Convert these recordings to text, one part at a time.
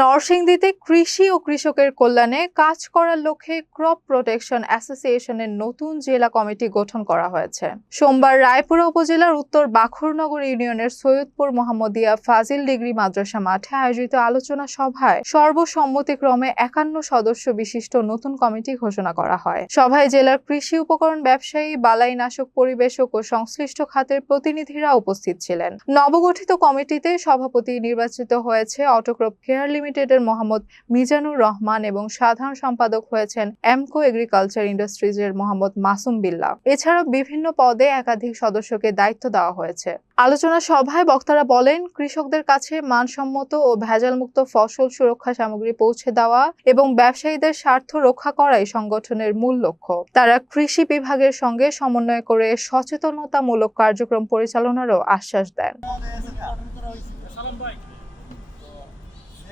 নরসিংদীতে কৃষি ও কৃষকের কল্যাণে কাজ করার লক্ষ্যে ক্রপ প্রোটেকশন অ্যাসোসিয়েশনের নতুন জেলা কমিটি গঠন করা হয়েছে। সোমবার রায়পুরা উপজেলার উত্তর বাখরনগর ইউনিয়নের সৈয়দপুর মোহাম্মদিয়া ফাজিল ডিগ্রি মাদ্রাসা মাঠে আয়োজিত আলোচনা সভায় সর্বসম্মতিক্রমে 51 সদস্য বিশিষ্ট নতুন কমিটি ঘোষণা করা হয়। সভায় জেলার কৃষি উপকরণ ব্যবসায়ী, বালাইনাশক পরিবেশক ও সংশ্লিষ্ট খাতের প্রতিনিধিরা উপস্থিত ছিলেন। নবগঠিত কমিটিতে সভাপতি নির্বাচিত হয়েছে অটোক্রপ কেয়ার লিমিটেডের মোহাম্মদ মিজানুর রহমান এবং সাধারণ সম্পাদক হয়েছেন এমকো এগ্রিকালচার ইন্ডাস্ট্রিজের মোহাম্মদ মাসুম বিল্লাহ। এছাড়াও বিভিন্ন পদে একাধিক সদস্যকে দায়িত্ব দেওয়া হয়েছে। আলোচনা সভায় বক্তারা বলেন, কৃষকদের কাছে মানসম্মত ও ভেজালমুক্ত ফসল সুরক্ষা সামগ্রী পৌঁছে দেওয়া এবং ব্যবসায়ীদের স্বার্থ রক্ষা করাই সংগঠনের মূল লক্ষ্য। তারা কৃষি বিভাগের সঙ্গে সমন্বয় করে সচেতনতামূলক কার্যক্রম পরিচালনারও আশ্বাস দেন।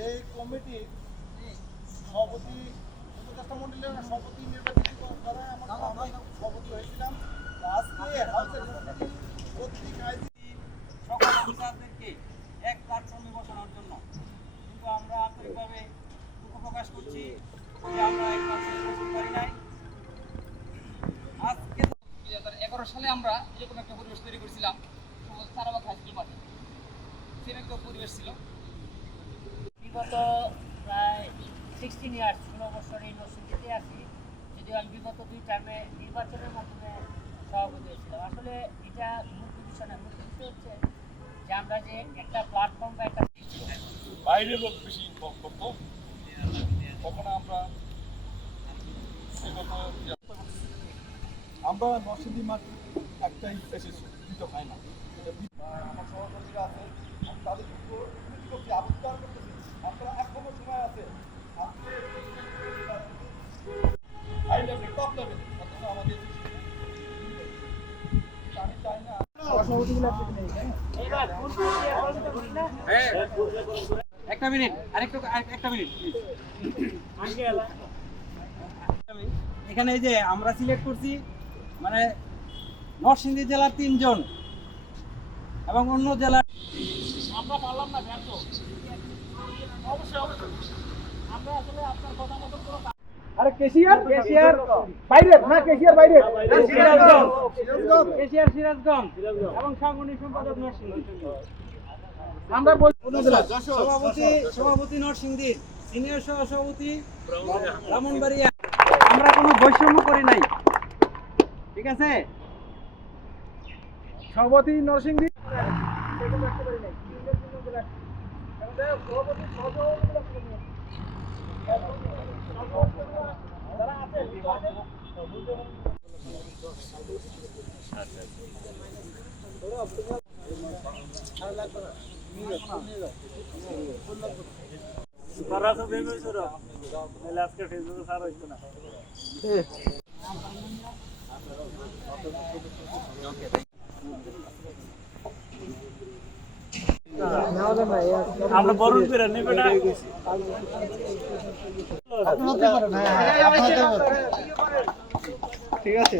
এই কমিটির সভাপতি উপদেষ্টা মণ্ডলীর সভাপতি নির্বাচিত করা আমরা সভাপতি হয়েছিলাম। আজকে হাউসের প্রত্যেক সকল অফিসারদেরকে এক প্ল্যাটফর্মে বসানোর জন্য, কিন্তু আমরা আন্তরিকভাবে দুঃখ প্রকাশ করছি যে আমরা এক প্ল্যাটফর্মে বসতে পারি নাই। আজকে 2011 সালে আমরা এরকম একটা পরিবেশ তৈরি করেছিলাম সারাবাগ হাই স্কুল মাঠে। সেরকম একটা পরিবেশ ছিল। বিগত প্রায় 16 ইয়ার্স 16 বছর এই নরসিংদীতে আছি, যদিও আমি বিগত 2 টার্মে নির্বাচনের মাধ্যমে সভাপতি হয়েছিলাম। আসলে এটা মুখ্য বিষয় না, মুখ্য বিষয় হচ্ছে যে আমরা যে একটা প্ল্যাটফর্ম বা একটা বাইরের লোক বেশি ইনভলভ করতো। তখন আমরা নরসিংদী মাঠ একটাই এসেছি, দিতে হয় না। আমার সহকর্মীরা আছে, আমি তাদের আবিষ্কার করতেছি। আপনারা এখনো সময় আছে, হাই লেভেল, টপ লেভেল আমাদের আমি চাই না। একটা মিনিট, একটা মিনিট। এখানে এই যে আমরা সিলেক্ট করছি, মানে নরসিংদী জেলার 3 জন এবং অন্য জেলার আমরা পারলাম না। ব্যর্থ অবশ্যই আমরা আসলে আপনার কথা মতো কোনো আরে কেশিয়ার বাইরে না, কেশিয়ার বাইরে, কেশিয়ার সিরাজগঞ্জ এবং সাংগঠনিক সম্পাদক নরসিংদী। আমরা সভাপতি নরসিংদী, সিনিয়র সভাপতি ব্রাহ্মণবাড়িয়া। আমরা কোনো বৈষম্য করি নাই, ঠিক আছে? সভাপতি নরসিংদী, আমরা বরুণ করে নেবে না, ঠিক আছে?